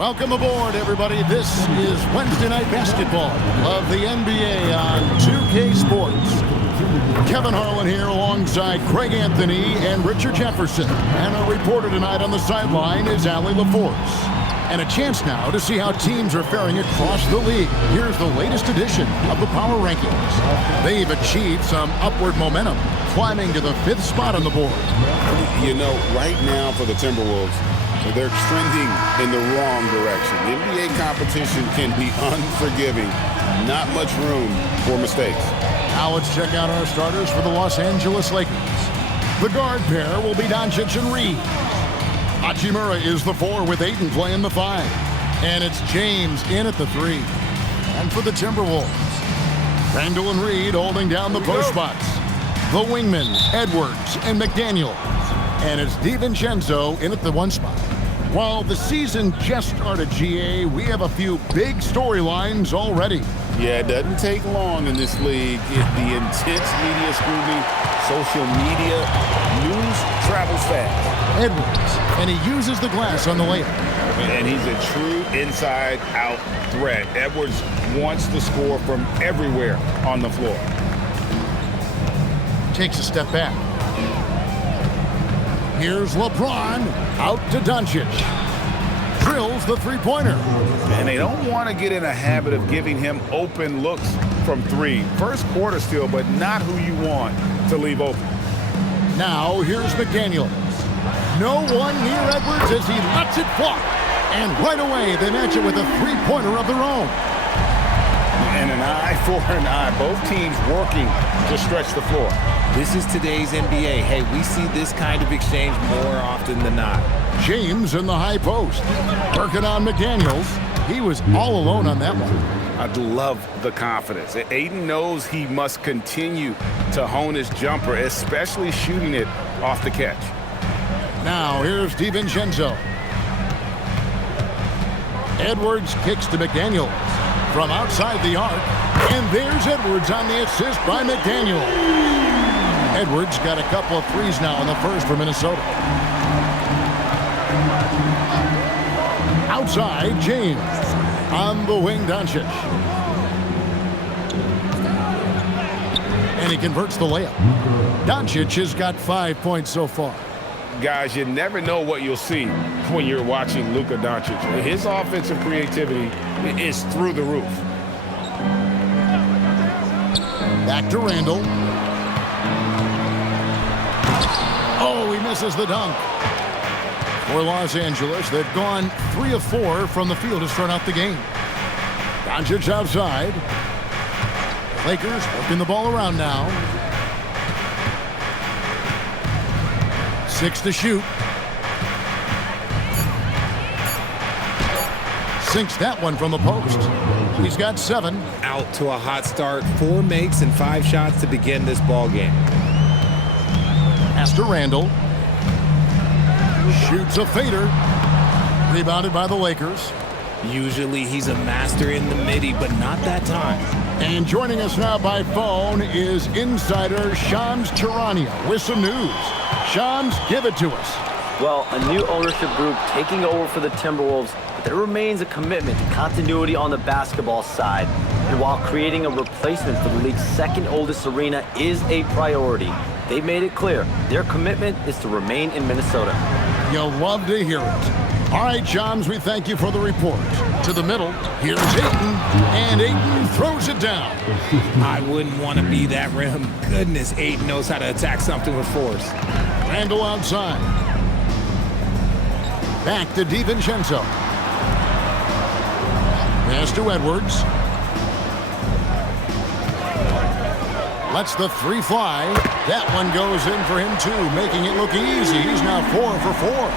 Welcome aboard, everybody. This is Wednesday Night Basketball of the NBA on 2K Sports. Kevin Harlan here alongside Craig Anthony and Richard Jefferson. And our reporter tonight on the sideline is Allie LaForce. And a chance now to see how teams are faring across the league. Here's the latest edition of the Power Rankings. They've achieved some upward momentum, climbing to the 5th spot on the board. You know, right now for the Timberwolves, they're trending in the wrong direction. The NBA competition can be unforgiving. Not much room for mistakes. Now let's check out our starters for the Los Angeles Lakers. The guard pair will be Doncic and Reed. Hachimura is the 4 with Ayton playing the 5. And it's James in at the 3. And for the Timberwolves, Randall and Reed holding down the post spots. The wingmen, Edwards and McDaniel. And it's DiVincenzo in at the 1 spot. While the season just started, GA, we have a few big storylines already. Yeah, it doesn't take long in this league. The intense media scrutiny, social media, news travels fast. Edwards, and he uses the glass on the layup. And he's a true inside-out threat. Edwards wants to score from everywhere on the floor. Takes a step back. Here's LeBron, out to Doncic. Drills the three-pointer. And they don't want to get in a habit of giving him open looks from 3. First quarter still, but not who you want to leave open. Now here's McDaniel. No one near Edwards as he lets it fly. And right away, they match it with a three-pointer of their own. And an eye for an eye. Both teams working to stretch the floor. This is today's NBA. Hey, we see this kind of exchange more often than not. James in the high post. Working on McDaniels. He was all alone on that one. I love the confidence. Ayton knows he must continue to hone his jumper, especially shooting it off the catch. Now here's DiVincenzo. Edwards kicks to McDaniels from outside the arc. And there's Edwards on the assist by McDaniel. Edwards got a couple of threes now in the first for Minnesota. Outside, James. On the wing, Doncic. And he converts the layup. Doncic has got 5 points so far. Guys, you never know what you'll see when you're watching Luka Doncic. His offensive creativity is through the roof. Back to Randall. Oh, he misses the dunk. For Los Angeles, they've gone 3 of 4 from the field to start out the game. Doncic outside. Lakers working the ball around now. 6 to shoot. Sinks that one from the post. He's got 7. Out to a hot start. 4 makes and 5 shots to begin this ball game. Pass to Randall. Shoots a fader. Rebounded by the Lakers. Usually he's a master in the midi, but not that time. And joining us now by phone is insider Shams Charania with some news. Shams, give it to us. Well, a new ownership group taking over for the Timberwolves, but there remains a commitment to continuity on the basketball side. And while creating a replacement for the league's second oldest arena is a priority, they've made it clear their commitment is to remain in Minnesota. You'll love to hear it. All right, Johns, we thank you for the report. To the middle, here's Ayton, and Ayton throws it down. I wouldn't want to be that rim. Goodness, Ayton knows how to attack something with force. Randall outside. Back to DiVincenzo. Pass to Edwards. Lets the three fly. That one goes in for him, too, making it look easy. He's now 4 for 4.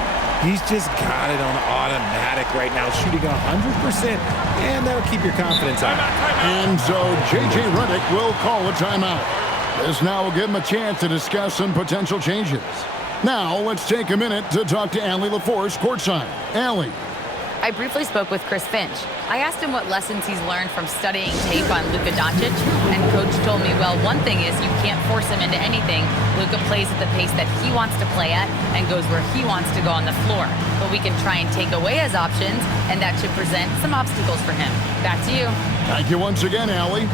He's just got it on automatic right now, shooting 100%, and that'll keep your confidence up. And so J.J. Redick will call a timeout. This now will give him a chance to discuss some potential changes. Now, let's take a minute to talk to Allie LaForce courtside. Allie. I briefly spoke with Chris Finch. I asked him what lessons he's learned from studying tape on Luka Doncic, and Coach told me, well, one thing is you can't force him into anything. Luka plays at the pace that he wants to play at and goes where he wants to go on the floor. But we can try and take away his options, and that should present some obstacles for him. Back to you. Thank you once again, Allie.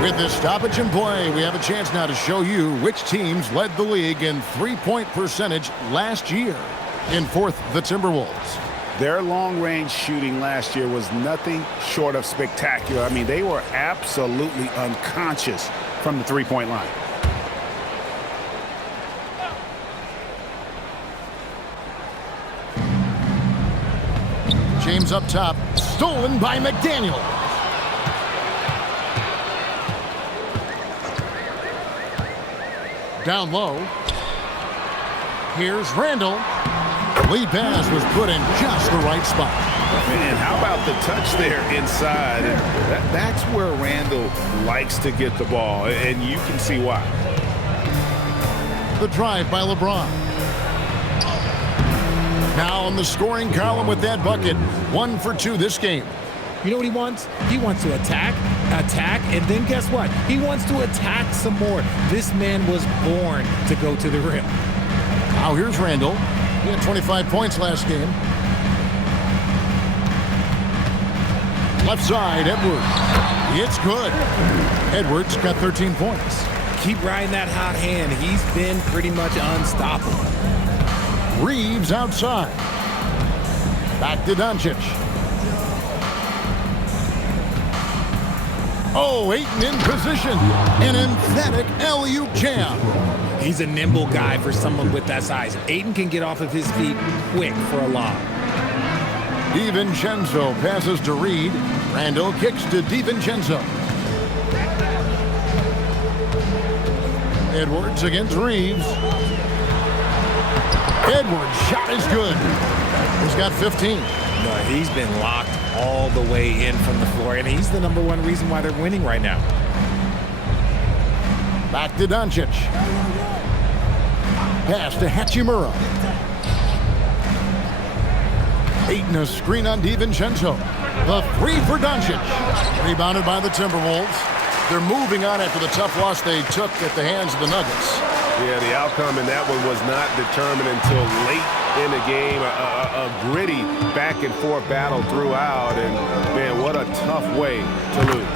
With this stoppage in play, we have a chance now to show you which teams led the league in three-point percentage last year. In fourth, the Timberwolves. Their long-range shooting last year was nothing short of spectacular. I mean, they were absolutely unconscious from the three-point line. James up top, stolen by McDaniel. Down low. Here's Randall. Lead pass was put in just the right spot. And how about the touch there inside? And that's where Randall likes to get the ball, and you can see why. The drive by LeBron. Now on the scoring column with that bucket. 1 for 2 this game. You know what he wants? He wants to attack, and then guess what? He wants to attack some more. This man was born to go to the rim. Now here's Randall. He had 25 points last game. Left side, Edwards. It's good. Edwards got 13 points. Keep riding that hot hand. He's been pretty much unstoppable. Reeves outside. Back to Doncic. Oh, Ayton in position. An emphatic alley-oop jam. He's a nimble guy for someone with that size. Ayton can get off of his feet quick for a lob. DiVincenzo passes to Reed. Randall kicks to DiVincenzo. Edwards against Reeves. Edwards' shot is good. He's got 15. No, he's been locked all the way in from the floor, and he's the #1 reason why they're winning right now. Back to Doncic. Pass to Hachimura. Ayton a screen on DiVincenzo. The three for Doncic. Rebounded by the Timberwolves. They're moving on after the tough loss they took at the hands of the Nuggets. Yeah, the outcome in that one was not determined until late in the game. A gritty back-and-forth battle throughout, and, man, what a tough way to lose.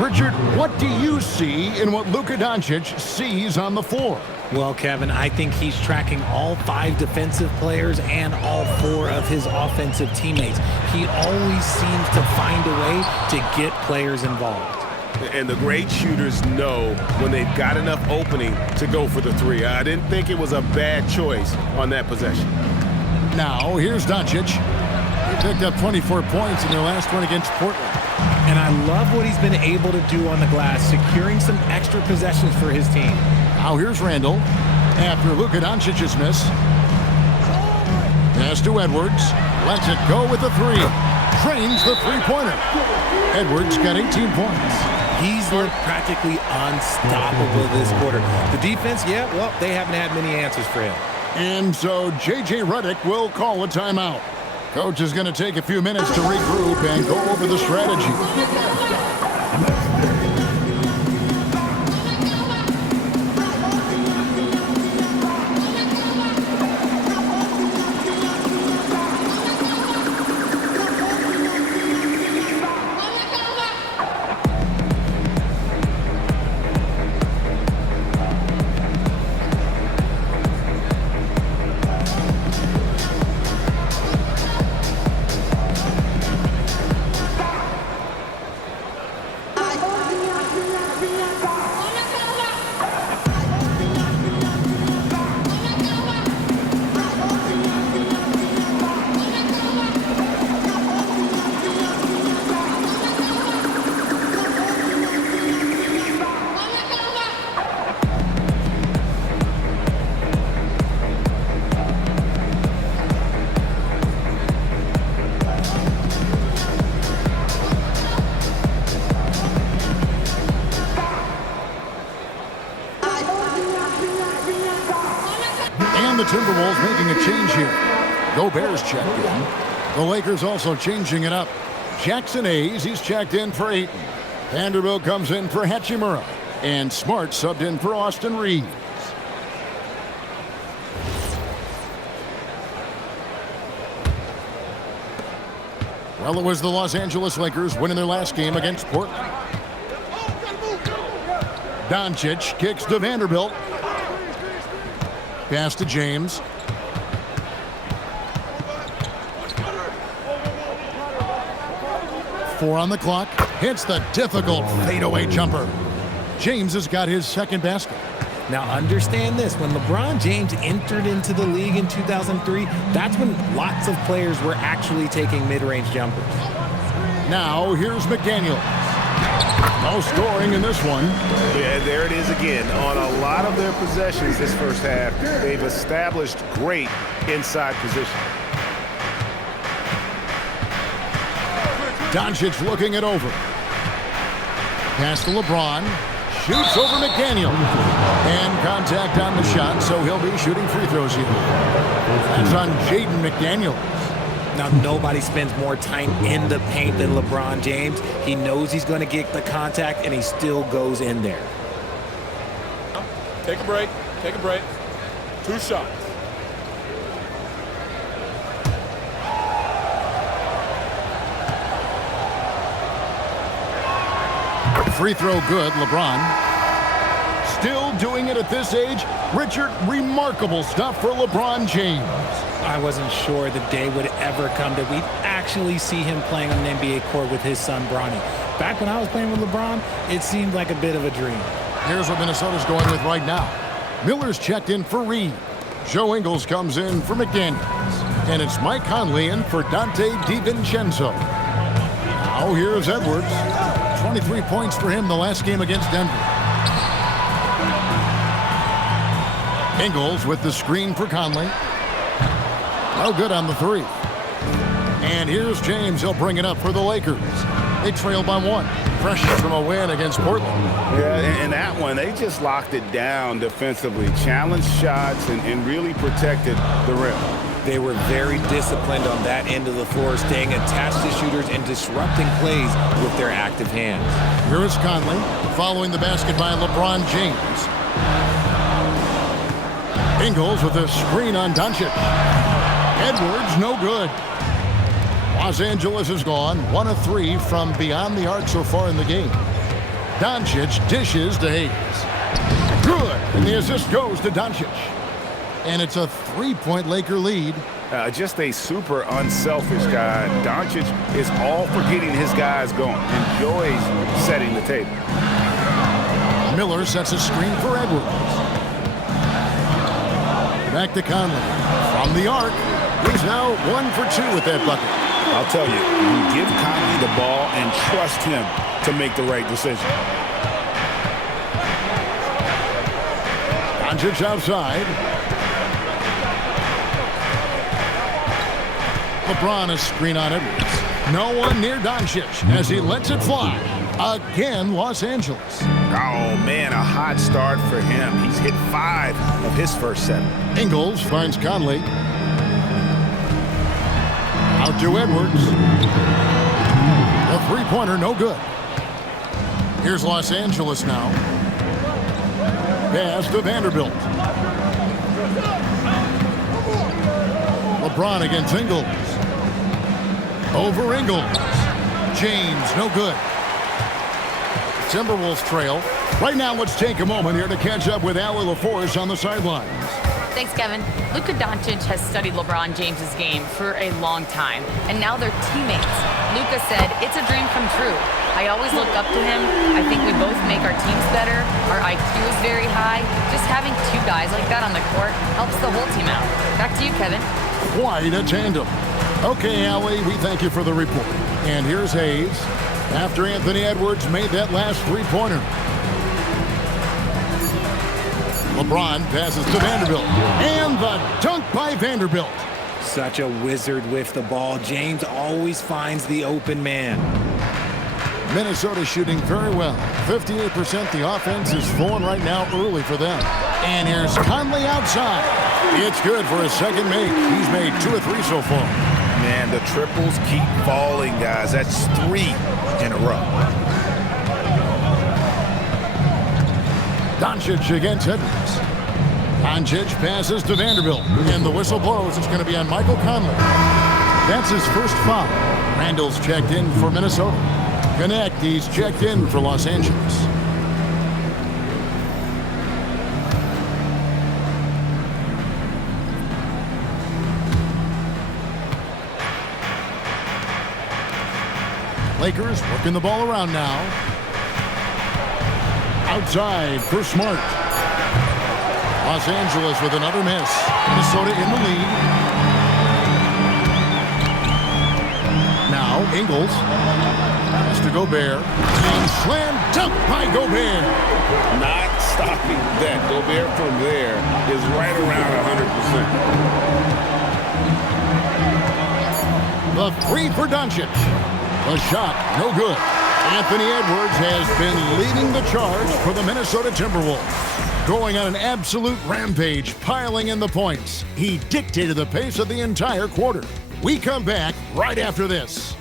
Richard, what do you see in what Luka Doncic sees on the floor? Well, Kevin, I think he's tracking all 5 defensive players and all 4 of his offensive teammates. He always seems to find a way to get players involved. And the great shooters know when they've got enough opening to go for the three. I didn't think it was a bad choice on that possession. Now, here's Doncic. picked up 24 points in their last one against Portland. And I love what he's been able to do on the glass, securing some extra possessions for his team. Now here's Randall after Luka Doncic's miss. Pass to Edwards. Lets it go with the three. Drains the three-pointer. Edwards got 18 points. He's looked practically unstoppable this quarter. The defense, yeah, well, they haven't had many answers for him. And so J.J. Redick will call a timeout. Coach is going to take a few minutes to regroup and go over the strategy. The Timberwolves making a change here. Gobert's checked in. The Lakers also changing it up. Jackson Hayes, he's checked in for Ayton. Vanderbilt comes in for Hachimura. And Smart subbed in for Austin Reeves. Well, it was the Los Angeles Lakers winning their last game against Portland. Doncic kicks to Vanderbilt. Pass to James. Four on the clock. Hits the difficult fadeaway jumper. James has got his second basket. Now understand this, when LeBron James entered into the league in 2003, that's when lots of players were actually taking mid-range jumpers. Now here's McDaniel. No scoring in this one. Yeah, there it is again. On a lot of their possessions this first half, they've established great inside position. Doncic looking it over. Pass to LeBron. Shoots over McDaniel. And contact on the shot, so he'll be shooting free throws here. That's on Jaden McDaniel. Now, nobody spends more time in the paint than LeBron James. He knows he's going to get the contact, and he still goes in there. Take a break. Take a break. 2 shots. Free throw good, LeBron. Still doing it at this age. Richard, remarkable stuff for LeBron James. I wasn't sure the day would ever come that we'd actually see him playing on an NBA court with his son, Bronny. Back when I was playing with LeBron, it seemed like a bit of a dream. Here's what Minnesota's going with right now. Miller's checked in for Reed. Joe Ingles comes in for McDaniels. And it's Mike Conley in for Dante DiVincenzo. Now here's Edwards. 23 points for him the last game against Denver. Ingles with the screen for Conley. No good on the three. And here's James. He'll bring it up for the Lakers. They trail by 1. Fresh from a win against Portland. Yeah, and that one, they just locked it down defensively. Challenged shots and really protected the rim. They were very disciplined on that end of the floor, staying attached to shooters and disrupting plays with their active hands. Here is Conley following the basket by LeBron James. Ingles with a screen on Doncic. Edwards, no good. Los Angeles is gone 1 of 3 from beyond the arc so far in the game. Doncic dishes to Hayes. Good, and the assist goes to Doncic. And it's a 3-point Laker lead. Just a super unselfish guy. Doncic is all for getting his guys going. Enjoys setting the table. Miller sets a screen for Edwards. Back to Conley. From the arc, he's now 1 for 2 with that bucket. I'll tell you, you give Conley the ball and trust him to make the right decision. Doncic outside. LeBron a screen on Edwards. No one near Doncic as he lets it fly. Again, Los Angeles. Oh, man, a hot start for him. He's hit 5 of his first 7. Ingles finds Conley. Out to Edwards. The three-pointer, no good. Here's Los Angeles now. Pass to Vanderbilt. LeBron against Ingles. Over Ingles. James, no good. Timberwolves trail. Right now, let's take a moment here to catch up with Allie LaForce on the sidelines. Thanks, Kevin. Luka Doncic has studied LeBron James's game for a long time, and now they're teammates. Luka said, "It's a dream come true. I always look up to him. I think we both make our teams better. Our IQ is very high. Just having two guys like that on the court helps the whole team out." Back to you, Kevin. Quite a tandem. Okay, Allie, we thank you for the report. And here's Hayes after Anthony Edwards made that last three-pointer. LeBron passes to Vanderbilt. And the dunk by Vanderbilt. Such a wizard with the ball. James always finds the open man. Minnesota shooting very well. 58%. The offense is flowing right now early for them. And here's Conley outside. It's good for a second make. He's made 2 of 3 so far. Man, the triples keep falling, guys. That's 3 in a row. Doncic against Edwards. Doncic passes to Vanderbilt. And the whistle blows. It's going to be on Michael Conley. That's his first foul. Randall's checked in for Minnesota. Connect, he's checked in for Los Angeles. Lakers working the ball around now. Outside for Smart. Los Angeles with another miss. Minnesota in the lead. Now Ingles has to Gobert. And slam dunk by Gobert. Not stopping that. Gobert from there is right around 100%. The three for Doncic. The shot, no good. Anthony Edwards has been leading the charge for the Minnesota Timberwolves. Going on an absolute rampage, piling in the points. He dictated the pace of the entire quarter. We come back right after this.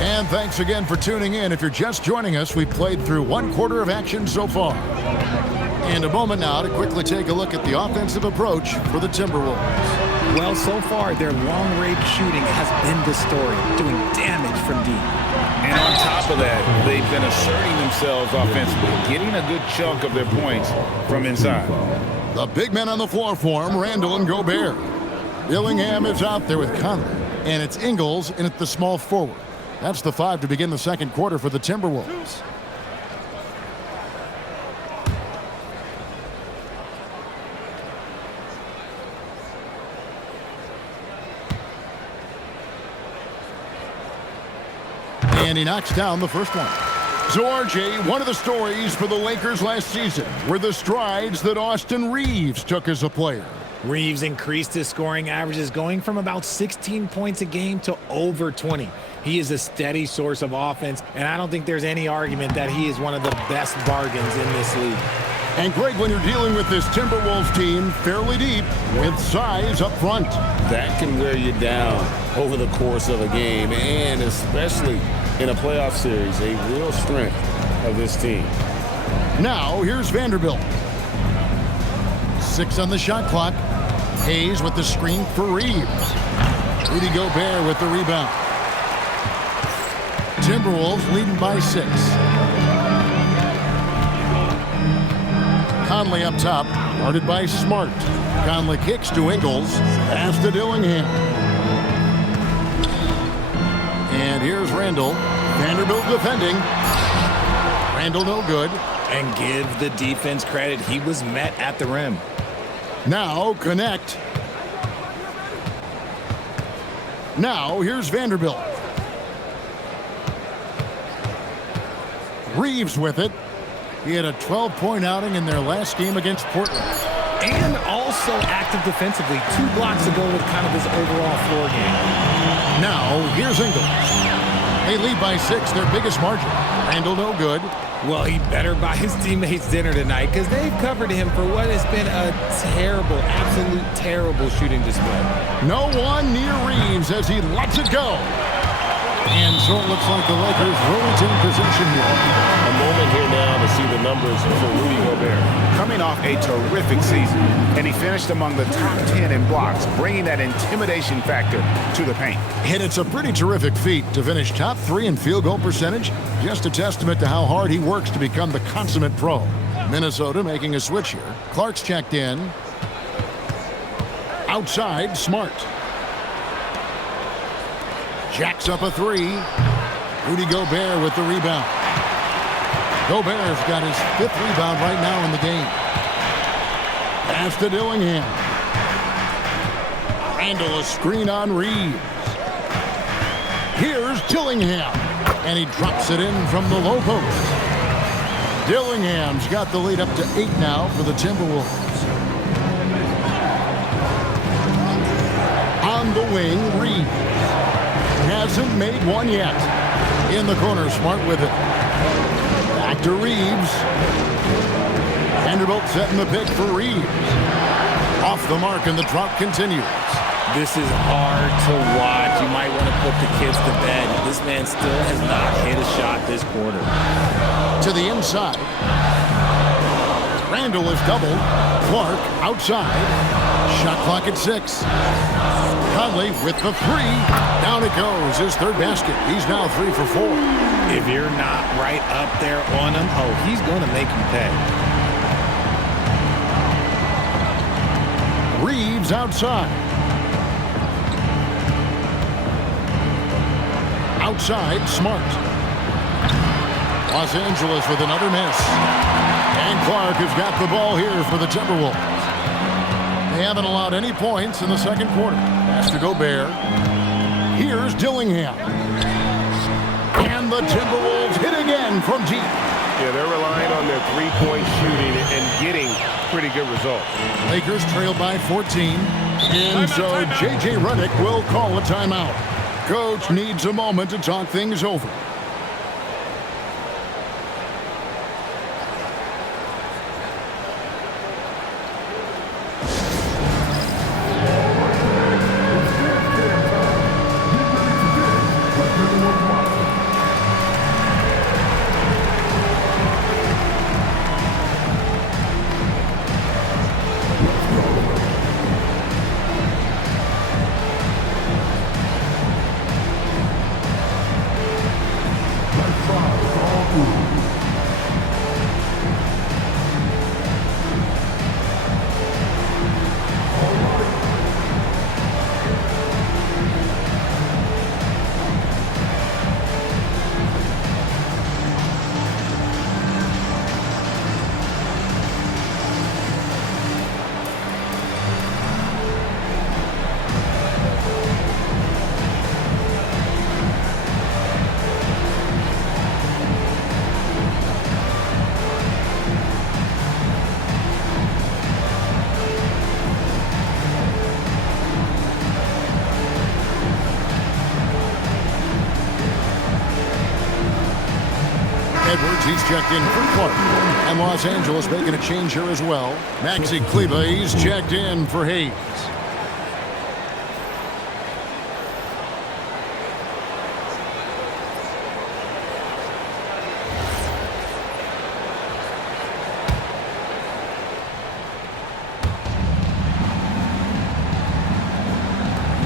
And thanks again for tuning in. If you're just joining us, we played through 1 quarter of action so far. And a moment now to quickly take a look at the offensive approach for the Timberwolves. Well, so far, their long-range shooting has been the story, doing damage from deep. And on top of that, they've been asserting themselves offensively, getting a good chunk of their points from inside. The big men on the floor for him, Randall and Gobert. Dillingham is out there with Conley. And it's Ingles in at the small forward. That's the 5 to begin the second quarter for the Timberwolves. And he knocks down the first one. So, RJ, one of the stories for the Lakers last season were the strides that Austin Reeves took as a player. Reeves increased his scoring averages, going from about 16 points a game to over 20. He is a steady source of offense, and I don't think there's any argument that he is one of the best bargains in this league. And, Greg, when you're dealing with this Timberwolves team fairly deep with size up front, that can wear you down over the course of a game, and especially in a playoff series, a real strength of this team. Now, here's Vanderbilt. 6 on the shot clock. Hayes with the screen for Reeves. Rudy Gobert with the rebound. Timberwolves leading by 6. Conley up top, guarded by Smart. Conley kicks to Ingles, pass to Dillingham. And here's Randall. Vanderbilt defending. Randall no good. And give the defense credit. He was met at the rim. Now connect. Now here's Vanderbilt. Reeves with it. He had a 12-point outing in their last game against Portland. And also active defensively. 2 blocks ago with kind of his overall floor game. Now here's Ingles. They lead by 6, their biggest margin. Randall no good. Well, he better buy his teammates dinner tonight because they've covered him for what has been a terrible, absolute terrible shooting display. No one near Reeves as he lets it go. And so it looks like the Lakers will retain possession here. A moment here now to see the numbers for Rudy Gobert. Coming off a terrific season, and he finished among the top 10 in blocks, bringing that intimidation factor to the paint. And it's a pretty terrific feat to finish top 3 in field goal percentage. Just a testament to how hard he works to become the consummate pro. Minnesota making a switch here. Clark's checked in. Outside, Smart. Jacks up a 3. Rudy Gobert with the rebound. Gobert's got his 5th rebound right now in the game. Pass to Dillingham. Randall a screen on Reeves. Here's Dillingham. And he drops it in from the low post. Dillingham's got the lead up to 8 now for the Timberwolves. On the wing, Reeves. Hasn't made one yet. In the corner, Smart with it. Back to Reeves. Vanderbilt setting the pick for Reeves. Off the mark and the drop continues. This is hard to watch. You might want to put the kids to bed. This man still has not hit a shot this quarter. To the inside. Randall is doubled. Clark outside. Shot clock at 6. Conley with the 3. Down it goes. His 3rd basket. He's now 3 for 4. If you're not right up there on him, oh, he's going to make you pay. Reeves outside. Outside, Smart. Los Angeles with another miss. And Clark has got the ball here for the Timberwolves. They haven't allowed any points in the second quarter. Pass to Gobert. Here's Dillingham. And the Timberwolves hit again from deep. Yeah, they're relying on their 3-point shooting and getting pretty good results. Lakers trail by 14. And so J.J. Redick will call a timeout. Coach needs a moment to talk things over. Edwards, he's checked in for Clark. And Los Angeles making a change here as well. Maxi Kleber, he's checked in for Hayes.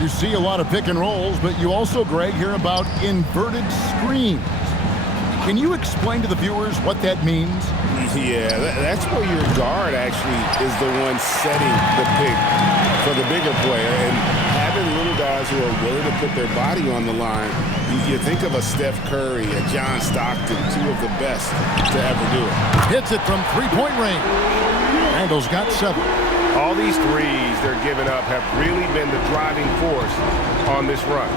You see a lot of pick and rolls, but you also, Greg, hear about inverted screens. Can you explain to the viewers what that means? Yeah, that's where your guard actually is the one setting the pick for the bigger player. And having little guys who are willing to put their body on the line, you think of a Steph Curry, a John Stockton, two of the best to ever do it. Hits it from three-point range. Randall's got 7. All these threes they're giving up have really been the driving force on this run.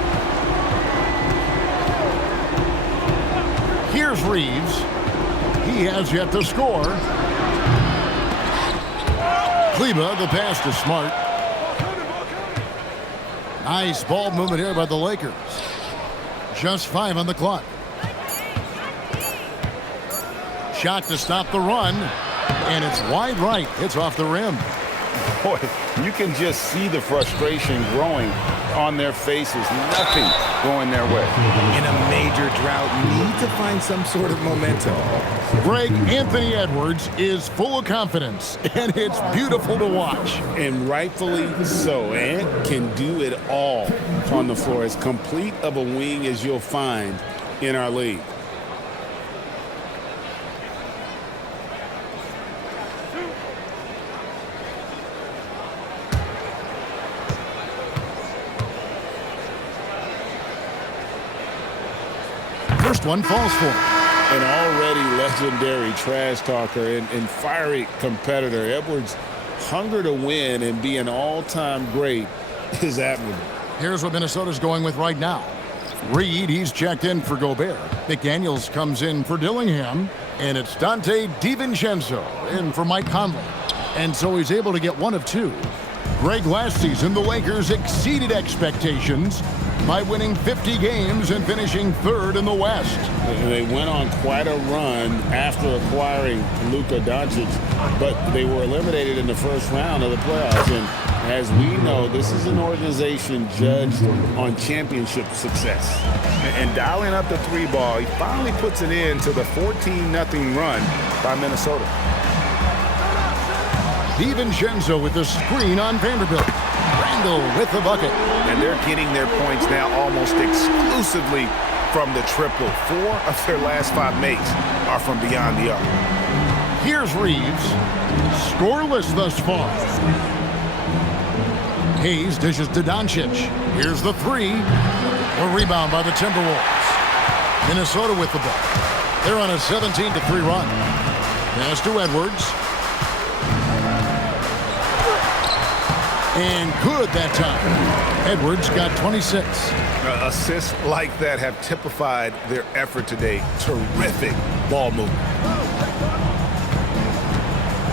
Here's Reeves. He has yet to score. Kleba, the pass to Smart. Nice ball movement here by the Lakers. Just 5 on the clock. Shot to stop the run. And it's wide right. It's off the rim. Boy, you can just see the frustration growing on their faces. Nothing going their way. In a major drought, need to find some sort of momentum. Greg, Anthony Edwards is full of confidence, and it's beautiful to watch. And rightfully so. Ant can do it all on the floor. As complete of a wing as you'll find in our league. First one falls for him. An already legendary trash talker and fiery competitor. Edwards' hunger to win and be an all-time great is admirable. Here's what Minnesota's going with right now. Reed, he's checked in for Gobert. McDaniels comes in for Dillingham. And it's Dante DiVincenzo in for Mike Conley. And so he's able to get 1 of 2. Greg, last season, the Lakers exceeded expectations by winning 50 games and finishing 3rd in the West. They went on quite a run after acquiring Luka Doncic, but they were eliminated in the first round of the playoffs. And as we know, this is an organization judged on championship success. And dialing up the 3-ball, he finally puts it in to the 14-0 run by Minnesota. DiVincenzo with the screen on Vanderbilt. Randall with the bucket. And they're getting their points now almost exclusively from the triple. 4 of their last 5 makes are from beyond the arc. Here's Reeves. Scoreless thus far. Hayes dishes to Doncic. Here's the 3. A rebound by the Timberwolves. Minnesota with the ball. They're on a 17-3 run. Pass to Edwards. And good that time. Edwards got 26. Assists like that have typified their effort today. Terrific ball movement.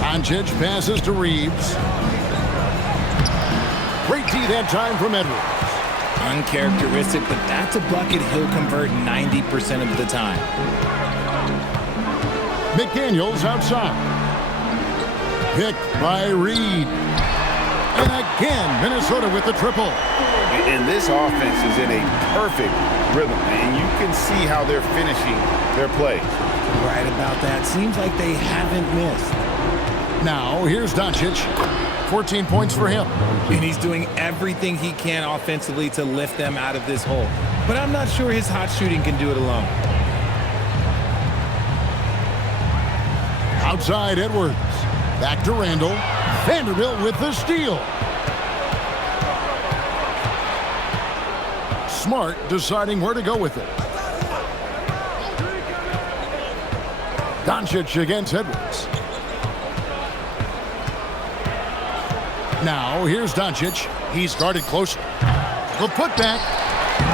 Doncic passes to Reeves. Great D that time from Edwards. Uncharacteristic, but that's a bucket he'll convert 90% of the time. McDaniels outside. Picked by Reed. And again, Minnesota with the triple. And this offense is in a perfect rhythm. And you can see how they're finishing their plays. Right about that. Seems like they haven't missed. Now, here's Doncic. 14 points for him. And he's doing everything he can offensively to lift them out of this hole. But I'm not sure his hot shooting can do it alone. Outside Edwards. Back to Randall. Vanderbilt with the steal. Smart deciding where to go with it. Doncic against Edwards. Now here's Doncic. He's guarded closely. The putback.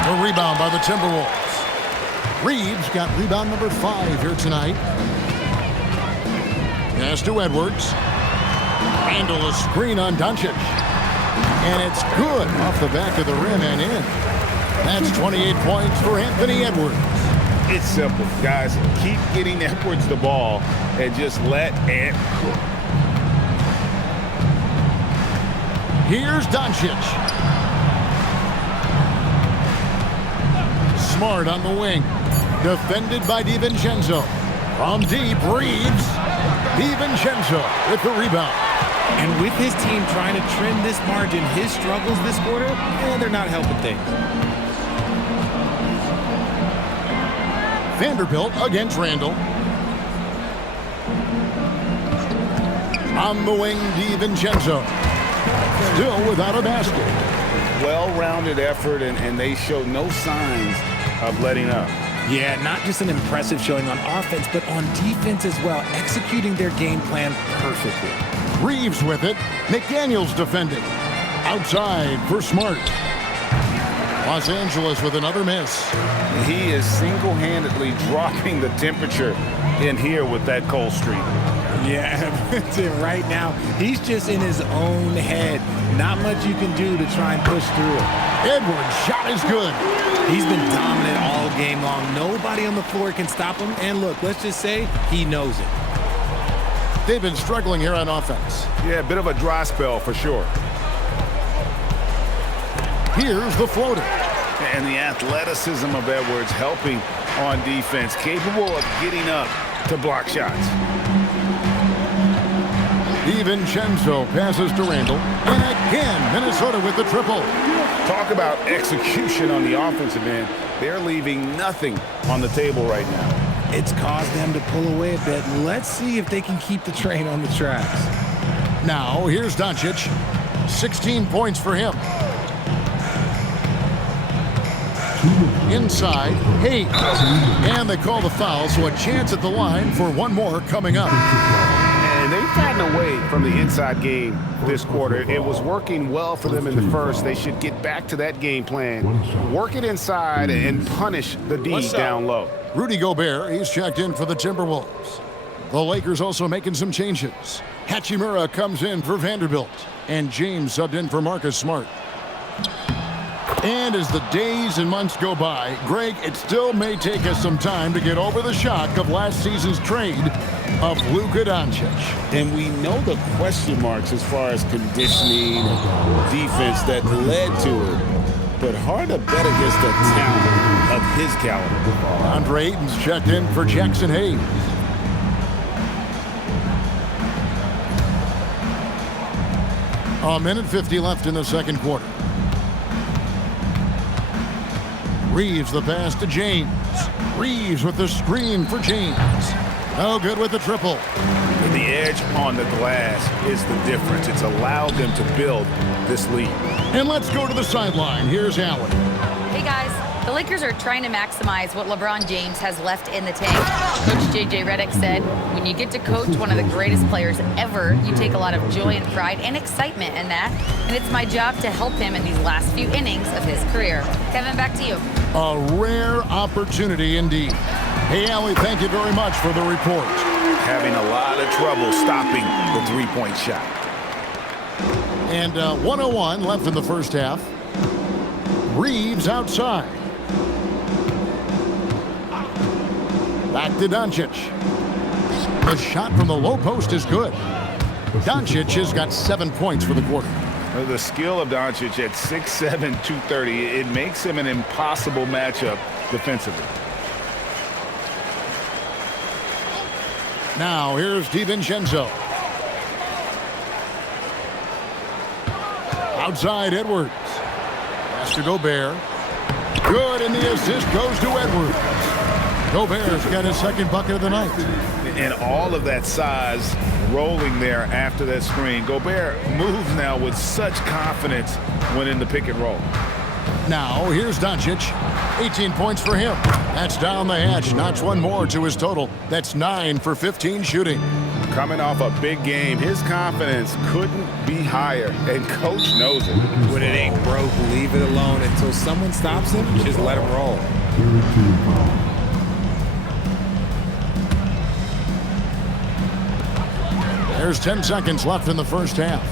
A rebound by the Timberwolves. Reeves got rebound number 5 here tonight. Pass to Edwards. Handle a screen on Doncic. And it's good off the back of the rim and in. That's 28 points for Anthony Edwards. It's simple, guys. Keep getting Edwards the ball and just let Ant cook. Here's Doncic. Smart on the wing. Defended by DiVincenzo. From deep, Reeves. DiVincenzo with the rebound. And with his team trying to trim this margin, his struggles this quarter, they're not helping things. Vanderbilt against Randall. On the wing, DiVincenzo. Still without a basket. Well-rounded effort, and they show no signs of letting up. Yeah, not just an impressive showing on offense, but on defense as well, executing their game plan perfectly. Reeves with it. McDaniels defending. Outside for Smart. Los Angeles with another miss. He is single-handedly dropping the temperature in here with that cold streak. Yeah, right now, he's just in his own head. Not much you can do to try and push through it. Edwards' shot is good. He's been dominant all game long. Nobody on the floor can stop him. And look, let's just say he knows it. They've been struggling here on offense. Yeah, a bit of a dry spell for sure. Here's the floater. And the athleticism of Edwards helping on defense, capable of getting up to block shots. DiVincenzo passes to Randall. And again, Minnesota with the triple. Talk about execution on the offensive end. They're leaving nothing on the table right now. It's caused them to pull away a bit. Let's see if they can keep the train on the tracks. Now, here's Doncic. 16 points for him. Inside, Hayes. And they call the foul, so a chance at the line for one more coming up. And they've gotten away from the inside game this quarter. It was working well for them in the first. They should get back to that game plan. Work it inside and punish the D down low. Rudy Gobert, he's checked in for the Timberwolves. The Lakers also making some changes. Hachimura comes in for Vanderbilt. And James subbed in for Marcus Smart. And as the days and months go by, Greg, it still may take us some time to get over the shock of last season's trade of Luka Doncic. And we know the question marks as far as conditioning and defense that led to it. But hard to bet against the talent of his caliber. Andre Ayton's checked in for Jackson Hayes. A minute 50 left in the second quarter. Reeves the pass to James. Reeves with the screen for James. No good with the triple. The edge on the glass is the difference. It's allowed them to build this lead. And let's go to the sideline. Here's Allen. Hey guys, the Lakers are trying to maximize what LeBron James has left in the tank. Coach J.J. Redick said, when you get to coach one of the greatest players ever, you take a lot of joy and pride and excitement in that. And it's my job to help him in these last few innings of his career. Kevin, back to you. A rare opportunity indeed. Hey, Allie, thank you very much for the report. Having a lot of trouble stopping the three-point shot. And 1:01 left in the first half. Reeves outside. Back to Doncic. The shot from the low post is good. Doncic has got 7 points for the quarter. The skill of Doncic at 6'7", 230, it makes him an impossible matchup defensively. Now here's DiVincenzo. Outside Edwards. Pass to Gobert. Good, and the assist goes to Edwards. Gobert's got his second bucket of the night. And all of that size rolling there after that screen. Gobert moves now with such confidence when in the pick and roll. Now here's Doncic. 18 points for him. That's down the hatch. Notch one more to his total. That's 9 for 15 shooting. Coming off a big game, his confidence couldn't be higher, and coach knows it. When it ain't broke, leave it alone until someone stops him. Just let him roll. There's 10 seconds left in the first half.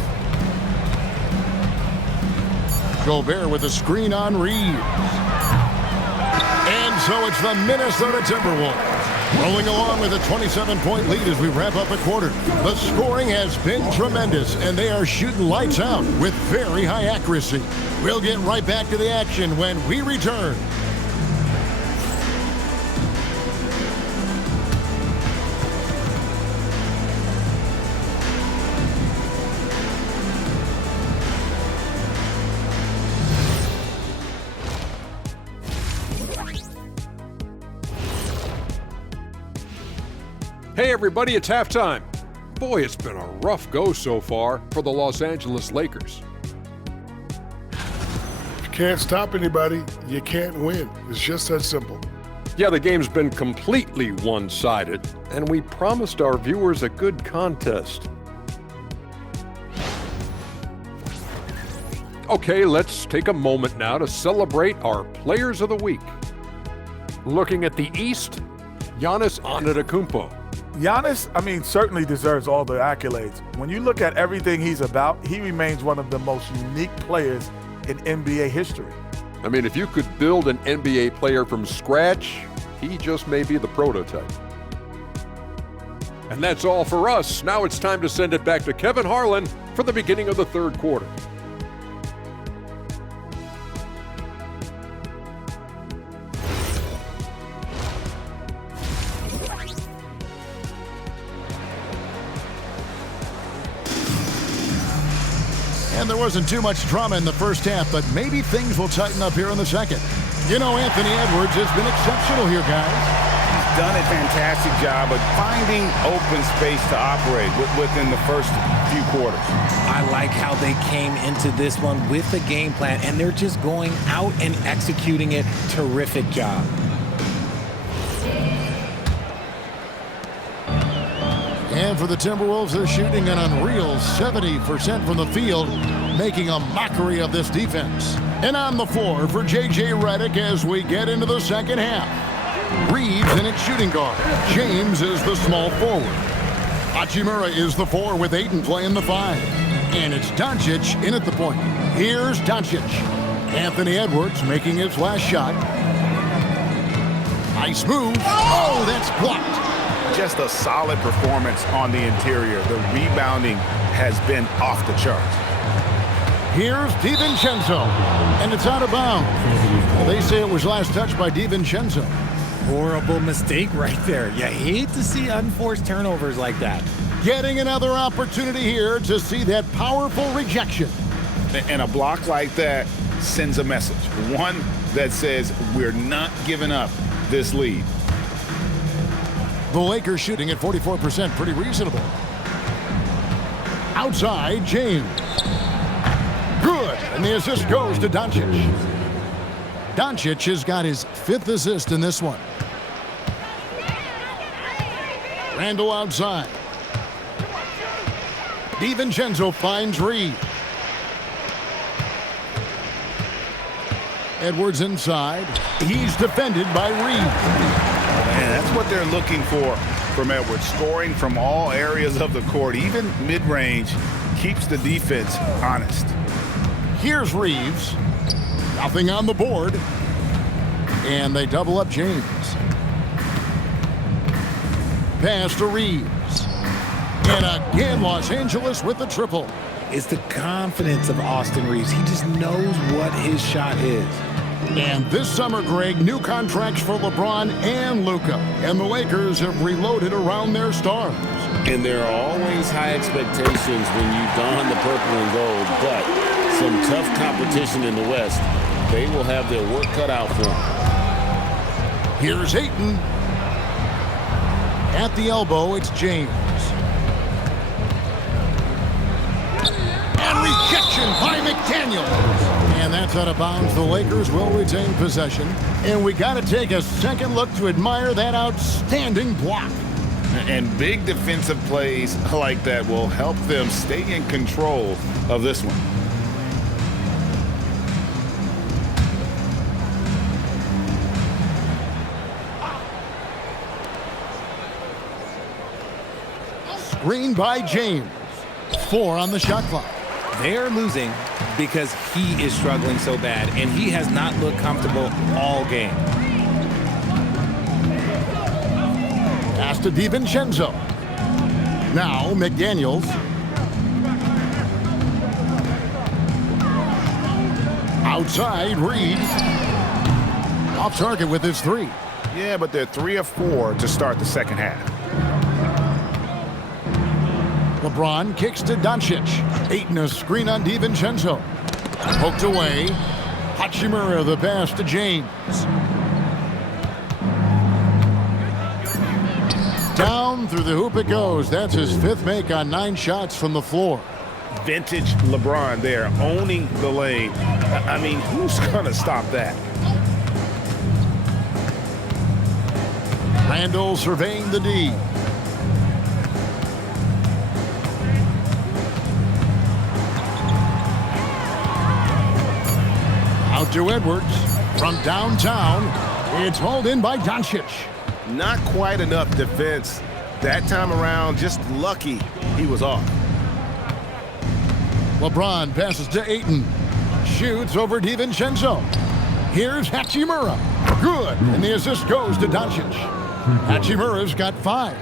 Gobert with a screen on Reeves. And so it's the Minnesota Timberwolves rolling along with a 27-point lead as we wrap up a quarter. The scoring has been tremendous, and they are shooting lights out with very high accuracy. We'll get right back to the action when we return. Hey everybody, it's halftime. Boy, it's been a rough go so far for the Los Angeles Lakers. If you can't stop anybody, you can't win. It's just that simple. Yeah, the game's been completely one-sided, and we promised our viewers a good contest. Okay, let's take a moment now to celebrate our Players of the Week. Looking at the East, Giannis Antetokounmpo. Giannis, certainly deserves all the accolades. When you look at everything he's about, he remains one of the most unique players in NBA history. If you could build an NBA player from scratch, he just may be the prototype. And that's all for us. Now it's time to send it back to Kevin Harlan for the beginning of the third quarter. And there wasn't too much drama in the first half, but maybe things will tighten up here in the second. Anthony Edwards has been exceptional here, guys. He's done a fantastic job of finding open space to operate within the first few quarters. I like how they came into this one with a game plan, and they're just going out and executing it. Terrific job. And for the Timberwolves, they're shooting an unreal 70% from the field, making a mockery of this defense. And on the floor for J.J. Redick as we get into the second half. Reeves in its shooting guard. James is the small forward. Hachimura is the 4 with Ayton playing the 5. And it's Doncic in at the point. Here's Doncic. Anthony Edwards making his last shot. Nice move. Oh, that's blocked. Just a solid performance on the interior. The rebounding has been off the charts. Here's DiVincenzo, and it's out of bounds. Well, they say it was last touched by DiVincenzo. Horrible mistake right there. You hate to see unforced turnovers like that. Getting another opportunity here to see that powerful rejection. And a block like that sends a message. One that says we're not giving up this lead. The Lakers shooting at 44%, pretty reasonable. Outside, James. Good, and the assist goes to Doncic. Doncic has got his 5th assist in this one. Randall outside. DiVincenzo finds Reed. Edwards inside. He's defended by Reed. And that's what they're looking for from Edwards. Scoring from all areas of the court, even mid-range, keeps the defense honest. Here's Reeves. Nothing on the board. And they double up James. Pass to Reeves. And again, Los Angeles with the triple. It's the confidence of Austin Reeves. He just knows what his shot is. And this summer, Greg, new contracts for LeBron and Luka. And the Lakers have reloaded around their stars. And there are always high expectations when you don the purple and gold, but some tough competition in the West. They will have their work cut out for them. Here's Ayton. At the elbow, it's James. And rejection by McDaniels. And that's out of bounds. The Lakers will retain possession. And we got to take a second look to admire that outstanding block. And big defensive plays like that will help them stay in control of this one. Screen by James. 4 on the shot clock. They're losing because he is struggling so bad, and he has not looked comfortable all game. Pass to DiVincenzo. Now McDaniels. Outside, Reed. Off target with his 3. Yeah, but they're 3 of 4 to start the second half. LeBron kicks to Doncic. Ayton a screen on DiVincenzo. Poked away. Hachimura the pass to James. Down through the hoop it goes. That's his 5th make on 9 shots from the floor. Vintage LeBron there, owning the lane. I mean, who's going to stop that? Randall surveying the D. Out to Edwards. From downtown, it's hauled in by Doncic. Not quite enough defense. That time around, just lucky he was off. LeBron passes to Ayton. Shoots over DiVincenzo. Here's Hachimura. Good. And the assist goes to Doncic. Hachimura's got 5.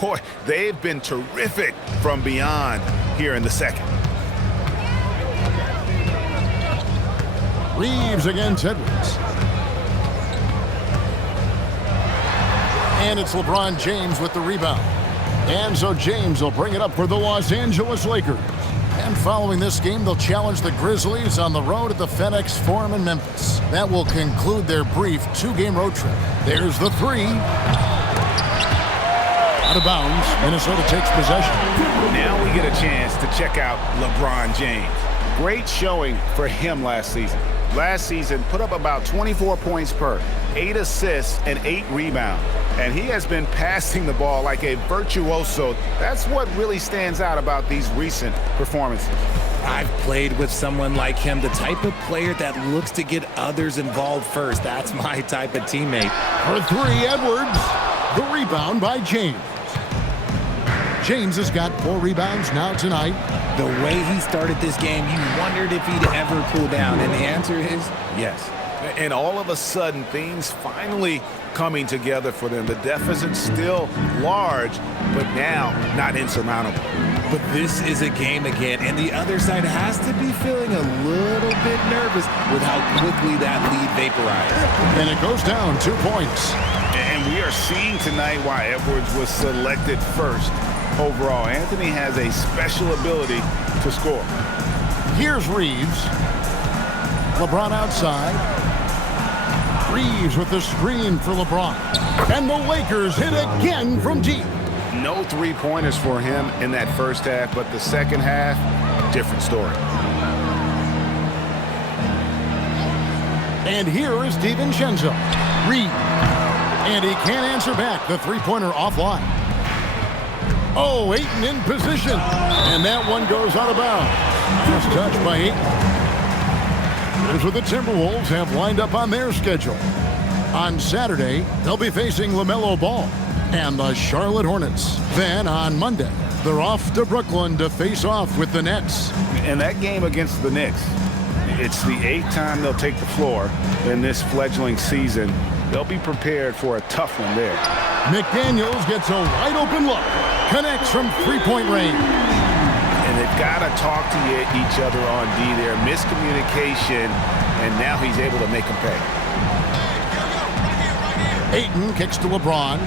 Boy, they've been terrific from beyond here in the second. Reeves against Edwards. And it's LeBron James with the rebound. And so James will bring it up for the Los Angeles Lakers. And following this game, they'll challenge the Grizzlies on the road at the FedEx Forum in Memphis. That will conclude their brief 2-game road trip. There's the 3. Out of bounds, Minnesota takes possession. Now we get a chance to check out LeBron James. Great showing for him last season. Last season, put up about 24 points per, 8 assists, and 8 rebounds. And he has been passing the ball like a virtuoso. That's what really stands out about these recent performances. I've played with someone like him, the type of player that looks to get others involved first. That's my type of teammate. For 3, Edwards. The rebound by James. James has got 4 rebounds now tonight. The way he started this game, you wondered if he'd ever cool down, and the answer is yes. And all of a sudden, things finally coming together for them. The deficit's still large, but now not insurmountable. But this is a game again, and the other side has to be feeling a little bit nervous with how quickly that lead vaporized. And it goes down 2 points. And we are seeing tonight why Edwards was selected first overall. Anthony has a special ability to score. Here's Reeves. LeBron outside. Reeves with the screen for LeBron. And the Lakers hit again from deep. No 3-pointers for him in that first half, but the second half, different story. And here is DiVincenzo. Reeves. And he can't answer back. The 3-pointer offline. Oh, Ayton in position. And that one goes out of bounds. Just touched by Ayton. Here's what the Timberwolves have lined up on their schedule. On Saturday, they'll be facing LaMelo Ball and the Charlotte Hornets. Then on Monday, they're off to Brooklyn to face off with the Nets. And that game against the Knicks, it's the 8th time they'll take the floor in this fledgling season. They'll be prepared for a tough one there. McDaniels gets a wide open look. Connects from 3-point range. And they've got to talk to each other on D there. Miscommunication, and now he's able to make them pay. Ayton kicks to LeBron.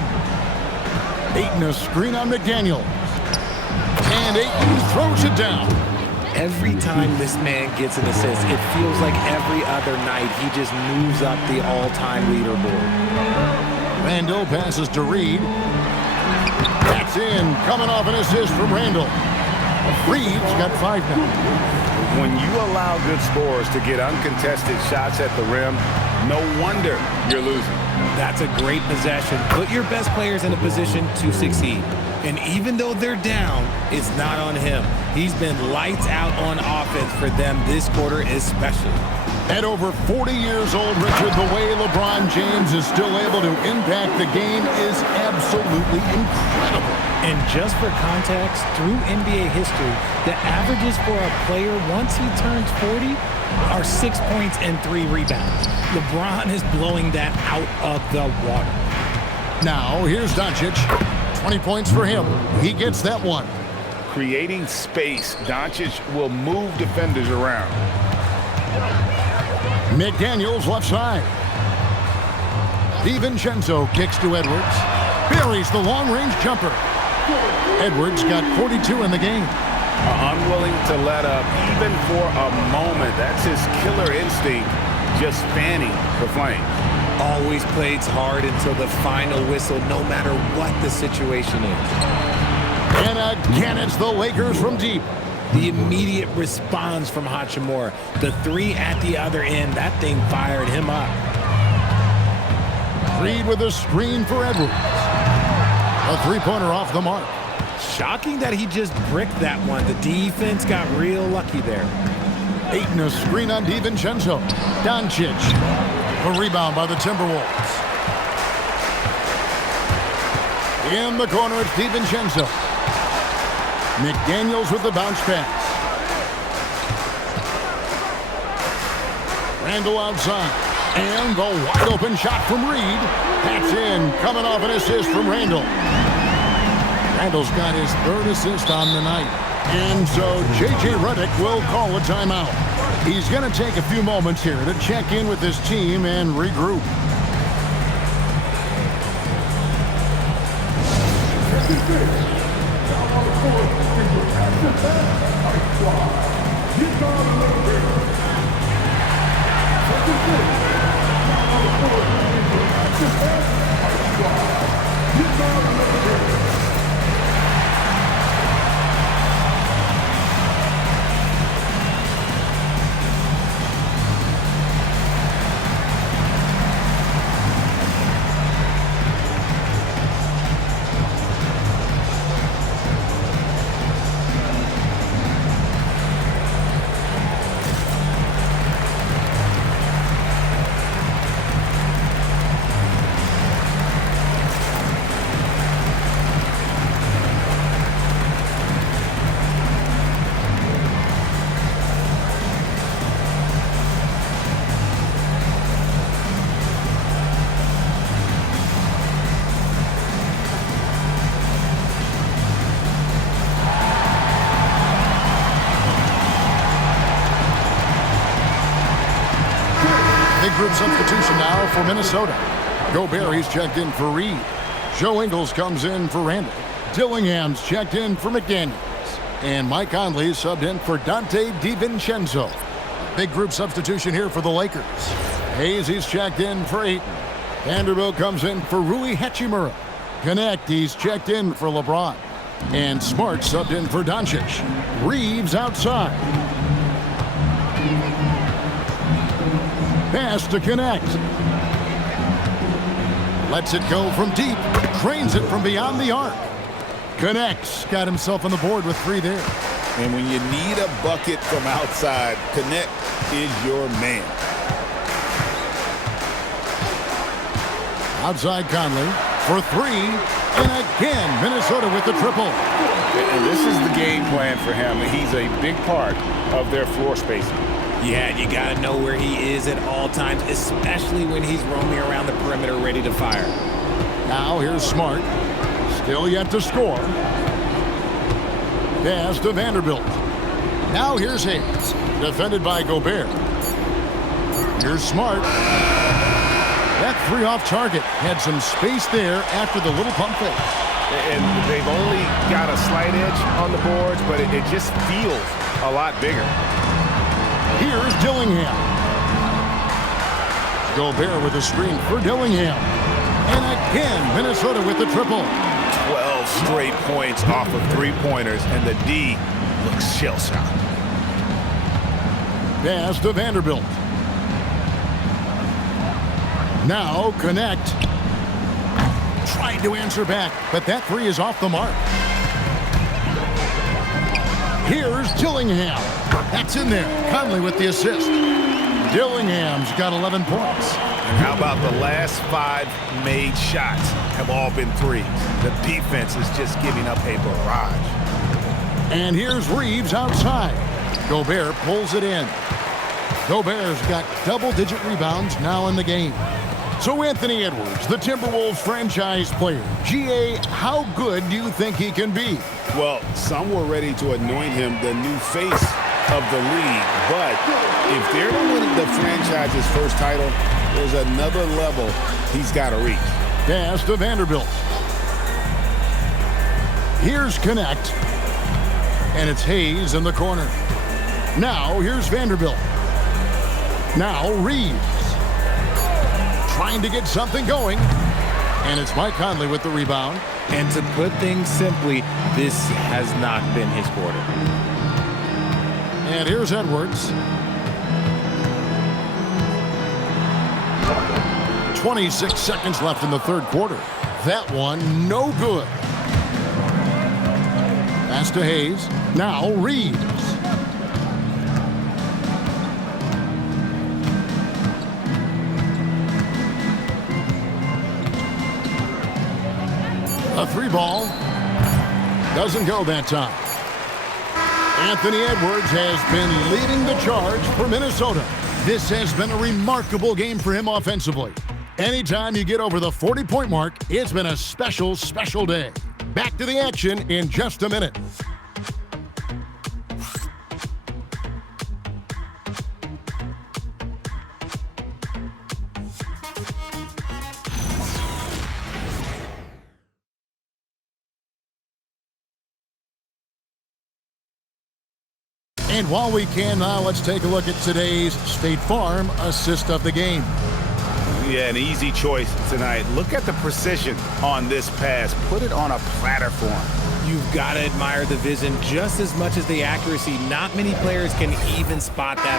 Ayton a screen on McDaniels. And Ayton throws it down. Every time this man gets an assist, it feels like every other night he just moves up the all-time leaderboard. Randall passes to Reed. That's in, coming off an assist from Randall. Reed's got 5 now. When you allow good scorers to get uncontested shots at the rim, no wonder you're losing. That's a great possession. Put your best players in a position to succeed. And even though they're down, it's not on him. He's been lights out on offense for them this quarter especially. At over 40 years old, Richard, the way LeBron James is still able to impact the game is absolutely incredible. And just for context, through NBA history, the averages for a player once he turns 40 are 6 points and 3 rebounds. LeBron is blowing that out of the water. Now, here's Doncic. 20 points for him. He gets that one. Creating space, Doncic will move defenders around. McDaniels left side. DiVincenzo kicks to Edwards. Buries the long-range jumper. Edwards got 42 in the game. Unwilling to let up even for a moment. That's his killer instinct, just fanning the flame. always plays hard until the final whistle, no matter what the situation is. And again, it's the Lakers from deep. The immediate response from Hachimura. The three at the other end, that thing fired him up. Reed with a screen for Edwards. A three-pointer off the mark. Shocking that he just bricked that one. The defense got real lucky there. Ayton, a screen on DiVincenzo. Doncic. A rebound by the Timberwolves. In the corner, it's DiVincenzo. McDaniels with the bounce pass. Randall outside. And the wide open shot from Reed. That's in. Coming off an assist from Randall. Randall's got his third assist on the night. And so J.J. Redick will call a timeout. He's going to take a few moments here to check in with his team and regroup. Group substitution now for Minnesota. Gobert, he's checked in for Reed. Joe Ingles comes in for Randall. Dillingham's checked in for McDaniels. And Mike Conley subbed in for Dante DiVincenzo. Big group substitution here for the Lakers. Hayes, he's checked in for Ayton. Vanderbilt comes in for Rui Hachimura. Connect, he's checked in for LeBron. And Smart subbed in for Doncic. Reeves outside. Pass to Connect. Lets it go from deep. Trains it from beyond the arc. Connect's got himself on the board with three there. And when you need a bucket from outside, Connect is your man. Outside Conley for three. And again, Minnesota with the triple. And this is the game plan for him. He's a big part of their floor spacing. Yeah, you got to know where he is at all times, especially when he's roaming around the perimeter ready to fire. Now here's Smart. Still yet to score. Pass to Vanderbilt. Now here's Hayes. Defended by Gobert. Here's Smart. That three off target. Had some space there after the little pump fake. And they've only got a slight edge on the boards, but it just feels a lot bigger. Here's Dillingham. Gobert with a screen for Dillingham. And again, Minnesota with the triple. 12 straight points off of three-pointers, and the D looks shell-shocked. Pass to Vanderbilt. Now Connect. Tried to answer back, but that three is off the mark. Here's Dillingham. That's in there. Conley with the assist. Dillingham's got 11 points. And how about the last 5 made shots have all been threes? The defense is just giving up a barrage. And here's Reeves outside. Gobert pulls it in. Gobert's got double-digit rebounds now in the game. So Anthony Edwards, the Timberwolves franchise player. G.A., how good do you think he can be? Well, some were ready to anoint him the new face of the league. But if they're to win the franchise's first title, there's another level he's got to reach. Pass to Vanderbilt. Here's Connect. And it's Hayes in the corner. Now here's Vanderbilt. Now Reeves. trying to get something going. And it's Mike Conley with the rebound. And to put things simply, this has not been his quarter. And here's Edwards. 26 seconds left in the third quarter. That one, no good. Pass to Hayes. Now Reeves. A three ball. Doesn't go that time. Anthony Edwards has been leading the charge for Minnesota. This has been a remarkable game for him offensively. Anytime you get over the 40-point mark, it's been a special, special day. Back to the action in just a minute. And while we can now, let's take a look at today's State Farm assist of the game. Yeah, an easy choice tonight. Look at the precision on this pass. Put it on a platter for him. You've got to admire the vision just as much as the accuracy. Not many players can even spot that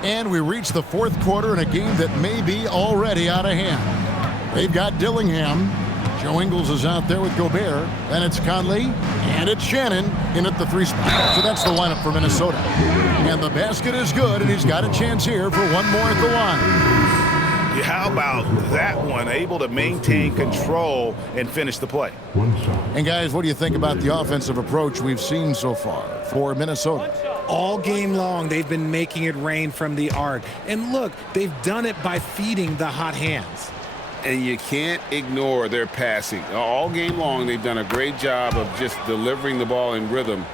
pass. And we reach the fourth quarter in a game that may be already out of hand. They've got Dillingham. Joe Ingles is out there with Gobert. Then it's Conley. And it's Shannon in at the three spot. So that's the lineup for Minnesota. And the basket is good, and he's got a chance here for one more at the line. Yeah, how about that one? Able to maintain control and finish the play. And guys, what do you think about the offensive approach we've seen so far for Minnesota? All game long, they've been making it rain from the arc. And look, they've done it by feeding the hot hands. And you can't ignore their passing. All game long, they've done a great job of just delivering the ball in rhythm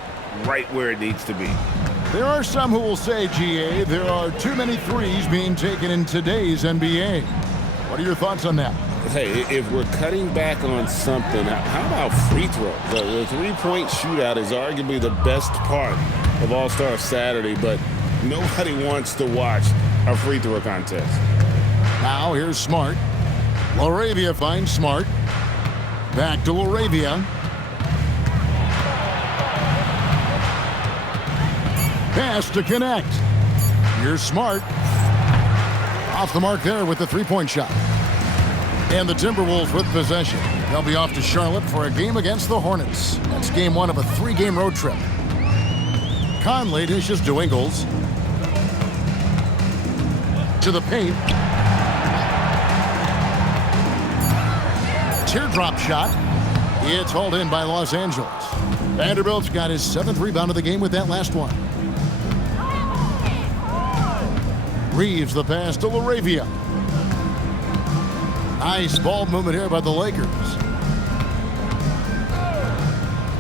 right where it needs to be. There are some who will say, GA, there are too many threes being taken in today's NBA. What are your thoughts on that? Hey, if we're cutting back on something, how about free throw? The three-point shootout is arguably the best part of All-Star Saturday, but nobody wants to watch a free throw contest. Now here's Smart. Laravia finds Smart. Back to Laravia. Pass to connect. Here's Smart. Off the mark there with the three-point shot. And the Timberwolves with possession. They'll be off to Charlotte for a game against the Hornets. That's game one of a three-game road trip. Conley dishes to Ingles. To the paint. Teardrop shot. It's hauled in by Los Angeles. Vanderbilt's got his 7th rebound of the game with that last one. Reeves the pass to Laravia. Nice ball movement here by the Lakers.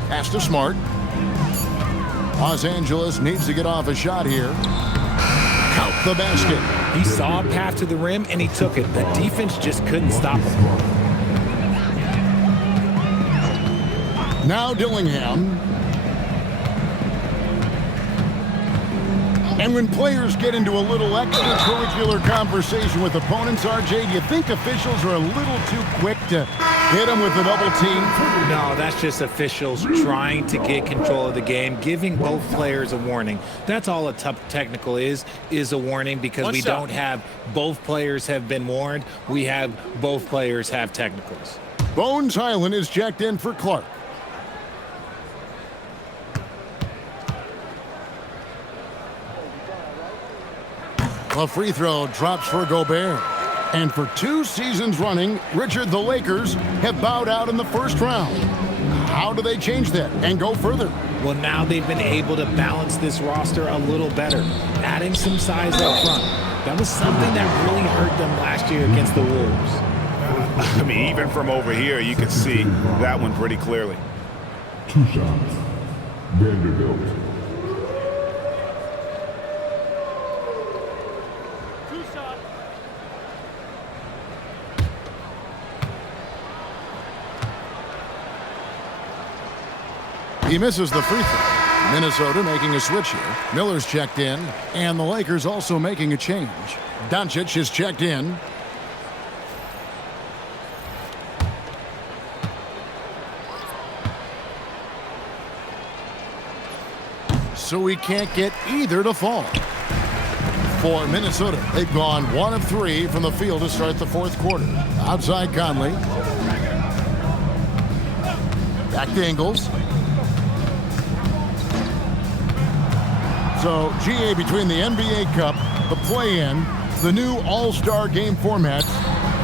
Pass to Smart. Los Angeles needs to get off a shot here. Count the basket. He saw a path to the rim, and he took it. The defense just couldn't stop him. Now Dillingham. And when players get into a little extracurricular conversation with opponents, RJ, do you think officials are a little too quick to hit them with a double team? No, that's just officials trying to get control of the game, giving both players a warning. That's all a tough technical is a warning, because we don't have both players have been warned. We have both players have technicals. Bones Highland is checked in for Clark. A free throw drops for Gobert. And for 2 seasons running, Richard, the Lakers have bowed out in the first round. How do they change that and go further? Well, now they've been able to balance this roster a little better, adding some size up front. That was something that really hurt them last year against the Wolves. I mean, even from over here, you can see that one pretty clearly. 2 shots. Vanderbilt. He misses the free throw. Minnesota making a switch here. Miller's checked in, and the Lakers also making a change. Doncic is checked in. So we can't get either to fall. For Minnesota, they've gone 1 of 3 from the field to start the fourth quarter. Outside Conley. Back to Ingles. So, GA, between the NBA Cup, the play-in, the new All-Star game formats,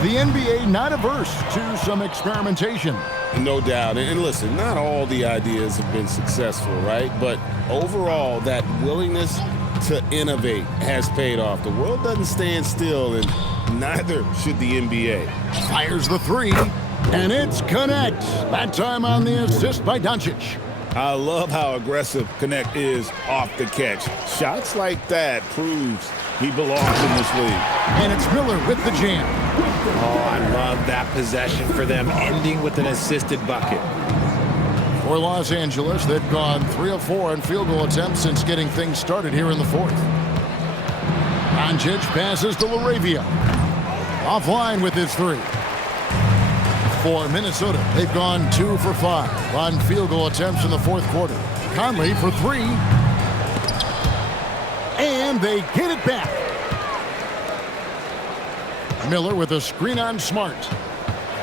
the NBA not averse to some experimentation. No doubt. And listen, not all the ideas have been successful, right? But overall, that willingness to innovate has paid off. The world doesn't stand still, and neither should the NBA. Fires the three, and it's Connect. That time on the assist by Doncic. I love how aggressive Connect is off the catch. Shots like that proves he belongs in this league. And it's Miller with the jam. Oh, I love that possession for them, ending with an assisted bucket. For Los Angeles, they've gone 3 of 4 on field goal attempts since getting things started here in the fourth. Doncic passes to LaRavia. Offline with his three. For Minnesota, they've gone 2 for 5 on field goal attempts in the fourth quarter. Conley for 3. And they get it back. Miller with a screen on Smart.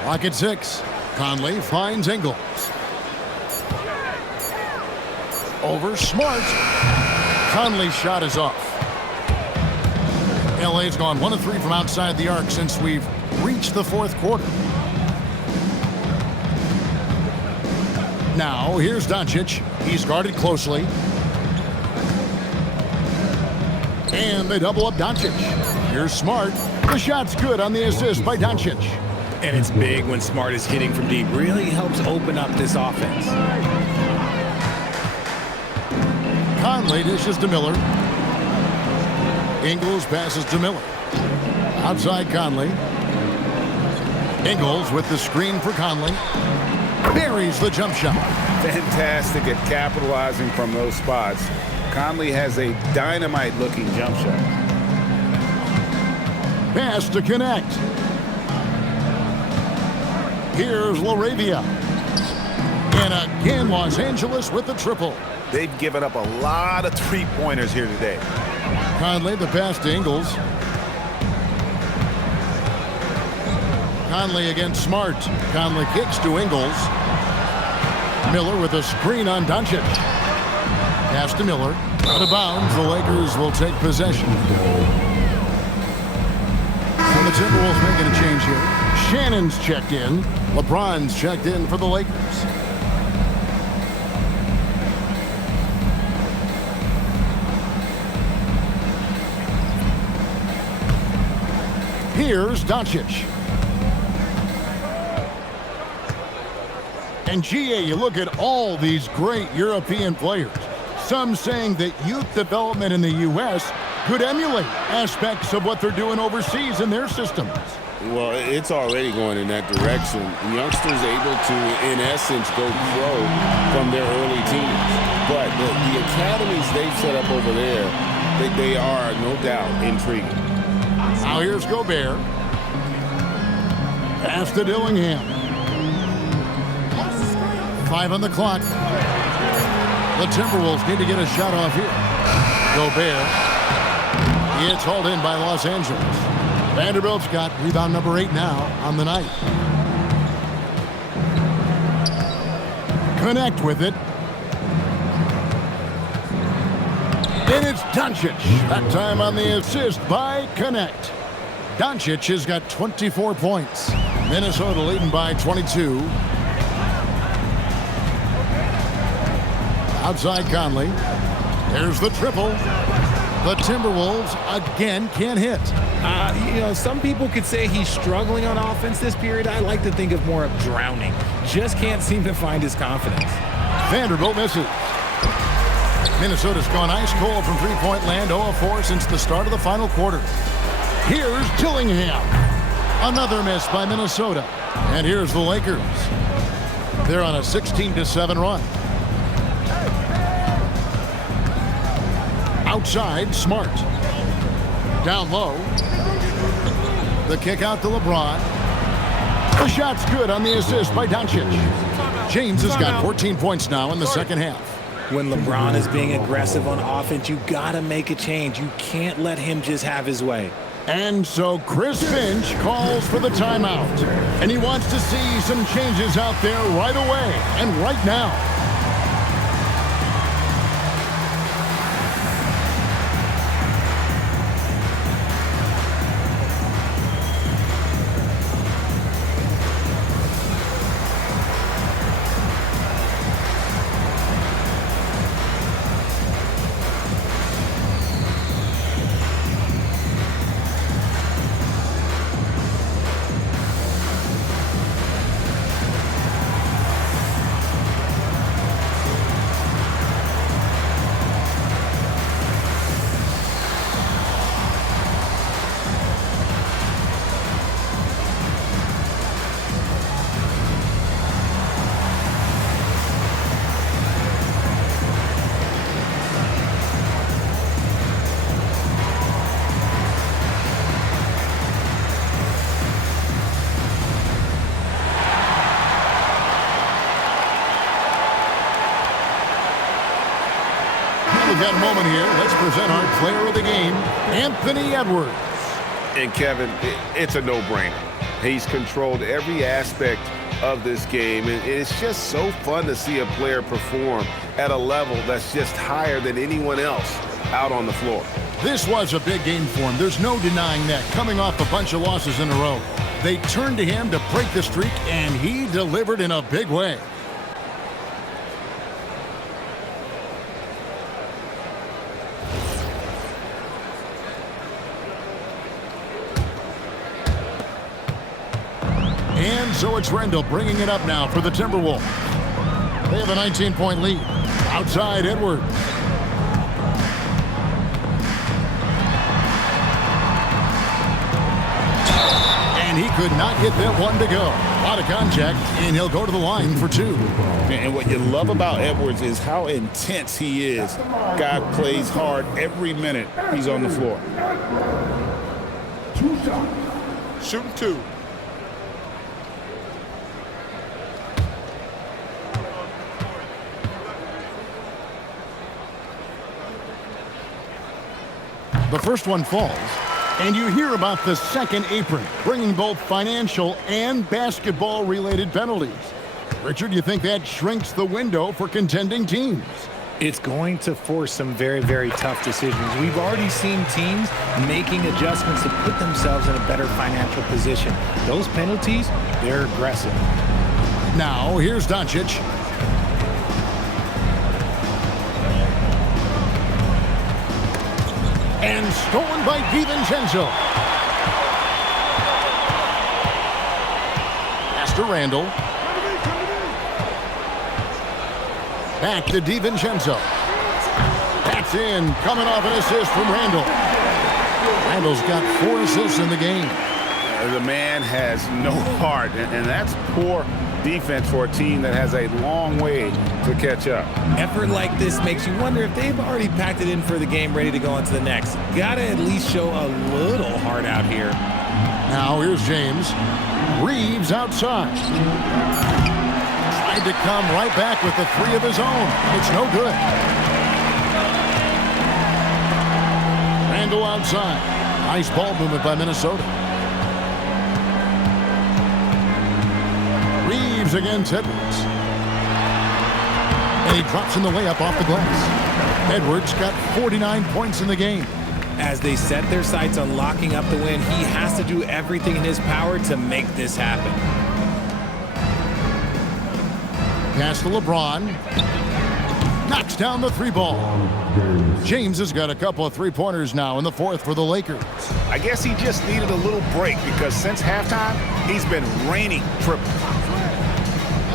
Clock at 6. Conley finds Ingles. Over Smart. Conley's shot is off. LA's gone 1 of 3 from outside the arc since we've reached the fourth quarter. Now, here's Doncic. He's guarded closely. And they double up Doncic. Here's Smart. The shot's good on the assist by Doncic. And it's big when Smart is hitting from deep. Really helps open up this offense. Conley dishes to Miller. Ingles passes to Miller. Outside Conley. Ingles with the screen for Conley. Buries the jump shot. Fantastic at capitalizing from those spots. Conley has a dynamite-looking jump shot. Pass to Connect. Here's LaRavia. And again, Los Angeles with the triple. They've given up a lot of three-pointers here today. Conley, the pass to Ingles. Conley against Smart. Conley kicks to Ingles. Miller with a screen on Doncic. Pass to Miller. Out of bounds, the Lakers will take possession. And the Timberwolves making a change here. Shannon's checked in. LeBron's checked in for the Lakers. Here's Doncic. And GA, you look at all these great European players. Some saying that youth development in the U.S. could emulate aspects of what they're doing overseas in their systems. Well, it's already going in that direction. Youngsters able to, in essence, go pro from their early teens. But the academies they've set up over there, they are, no doubt, intriguing. Now here's Gobert. Pass to Dillingham. 5 on the clock. The Timberwolves need to get a shot off here. Gobert. It's hauled in by Los Angeles. Vanderbilt's got rebound number 8 now on the night. Connect with it. And it's Doncic. That time on the assist by Connect. Doncic has got 24 points. Minnesota leading by 22. Outside Conley. There's the triple. The Timberwolves again can't hit. Some people could say he's struggling on offense this period. I like to think of more of drowning. Just can't seem to find his confidence. Vanderbilt misses. Minnesota's gone ice cold from three-point land, 0 of 4 since the start of the final quarter. Here's Dillingham. Another miss by Minnesota. And here's the Lakers. They're on a 16-7 run. Outside, Smart. Down low. The kick out to LeBron. The shot's good on the assist by Doncic. James has got 14 points now in the second half. When LeBron is being aggressive on offense, you got to make a change. You can't let him just have his way. And so Chris Finch calls for the timeout. And he wants to see some changes out there right away and right now. We've got a moment here. Let's present our player of the game, Anthony Edwards. And Kevin, it's a no-brainer. He's controlled every aspect of this game, and it's just so fun to see a player perform at a level that's just higher than anyone else out on the floor. This was a big game for him. There's no denying that, coming off a bunch of losses in a row. They turned to him to break the streak, and he delivered in a big way. And so it's Randall bringing it up now for the Timberwolves. They have a 19-point lead. Outside Edwards. And he could not get that one to go. A lot of contact, and he'll go to the line for two. And what you love about Edwards is how intense he is. Guy plays hard every minute he's on the floor. 2 shots. Shooting 2. The first one falls, and you hear about the second apron, bringing both financial and basketball-related penalties. Richard, you think that shrinks the window for contending teams? It's going to force some very, very tough decisions. We've already seen teams making adjustments to put themselves in a better financial position. Those penalties, they're aggressive. Now, here's Doncic. And stolen by DiVincenzo. Pass to Randall. Back to DiVincenzo. That's in. Coming off an assist from Randall. Randall's got 4 assists in the game. The man has no heart, and that's poor defense for a team that has a long way to catch up. Effort like this makes you wonder if they've already packed it in for the game, ready to go on to the next. Gotta at least show a little heart out here. Now here's James. Reeves outside. Tried to come right back with the 3 of his own. It's no good. Randall outside. Nice ball movement by Minnesota. Reeves against Edwards. And he drops in the layup off the glass. Edwards got 49 points in the game. As they set their sights on locking up the win, he has to do everything in his power to make this happen. Pass to LeBron. Knocks down the 3 ball. James has got a couple of 3-pointers now in the 4th for the Lakers. I guess he just needed a little break because since halftime, he's been raining triples.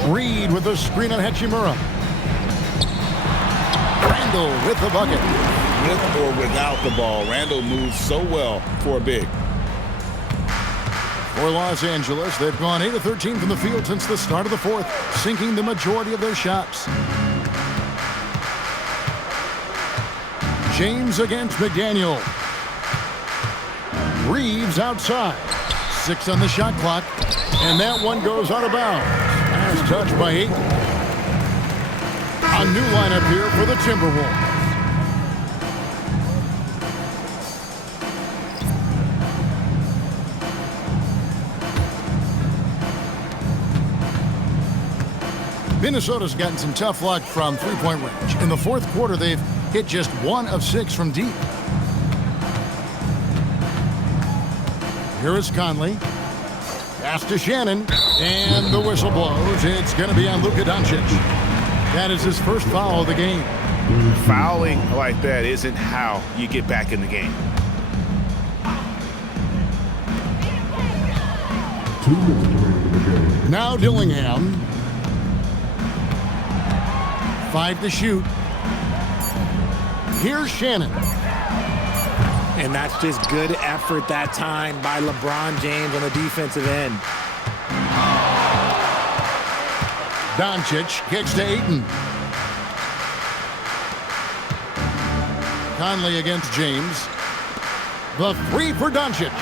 Reed with the screen on Hachimura. Randall with the bucket. With or without the ball, Randall moves so well for a big. For Los Angeles, they've gone 8 of 13 from the field since the start of the 4th, sinking the majority of their shots. James against McDaniel. Reeves outside. 6 on the shot clock, and that one goes out of bounds. Last touch by Ayton. A new lineup here for the Timberwolves. Minnesota's gotten some tough luck from three-point range. In the fourth quarter, they've hit just 1 of 6 from deep. Here is Conley. Pass to Shannon. And the whistle blows. It's going to be on Luka Doncic. That is his first foul of the game. Fouling like that isn't how you get back in the game. 2 minutes remaining in the game. Now Dillingham. 5 to shoot. Here's Shannon. And that's just good effort that time by LeBron James on the defensive end. Doncic kicks to Ayton. Conley against James. The 3 for Doncic.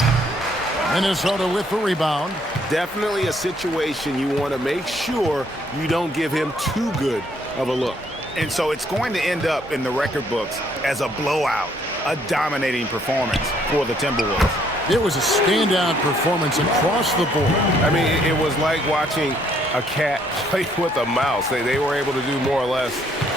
Minnesota with the rebound. Definitely a situation you want to make sure you don't give him too good of a look. And so it's going to end up in the record books as a blowout, a dominating performance for the Timberwolves. It was a standout performance across the board. I mean, it was like watching a cat play with a mouse. They were able to do more or less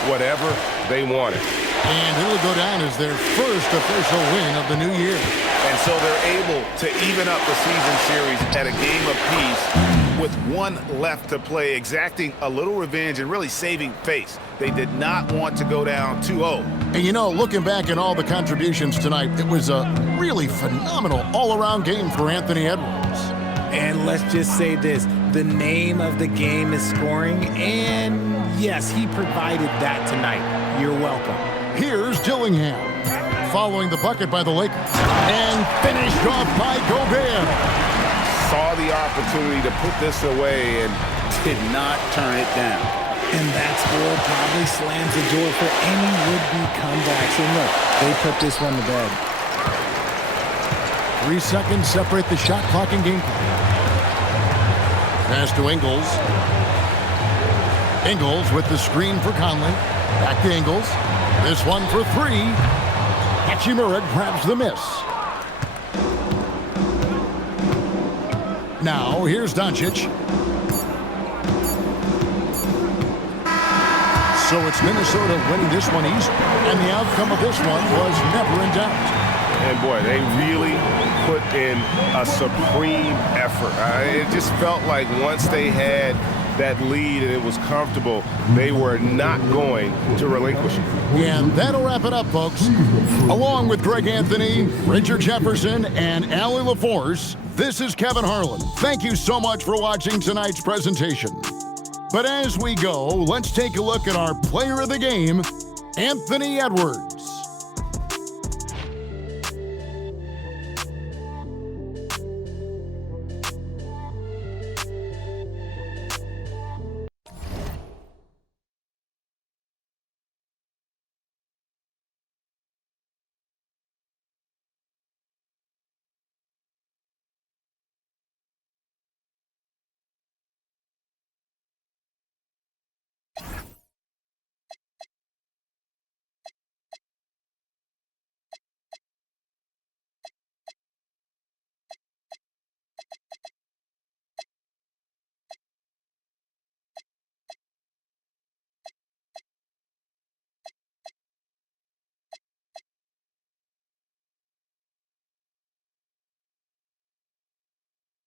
whatever they wanted. And it'll go down as their first official win of the new year. And so they're able to even up the season series at a game apiece with 1 left to play, exacting a little revenge and really saving face. They did not want to go down 2-0. And you know, looking back at all the contributions tonight, it was a really phenomenal all-around game for Anthony Edwards. And let's just say this, the name of the game is scoring, and yes, he provided that tonight. You're welcome. Here's Dillingham, following the bucket by the Lakers, and finished off by Gobert. Saw the opportunity to put this away and did not turn it down. And that score probably slams the door for any would-be comebacks. And look, they put this one to bed. 3 seconds separate the shot clock and game clock. Pass to Ingles. Ingles with the screen for Conley. Back to Ingles. This one for 3. Hachimura grabs the miss. Now here's Doncic. So it's Minnesota winning this one easy. And the outcome of this one was never in doubt. And boy, they really put in a supreme effort. It just felt like once they had that lead and it was comfortable, they were not going to relinquish it. And that'll wrap it up, folks. Along with Greg Anthony, Richard Jefferson, and Allie LaForce, this is Kevin Harlan. Thank you so much for watching tonight's presentation. But as we go, let's take a look at our player of the game, Anthony Edwards.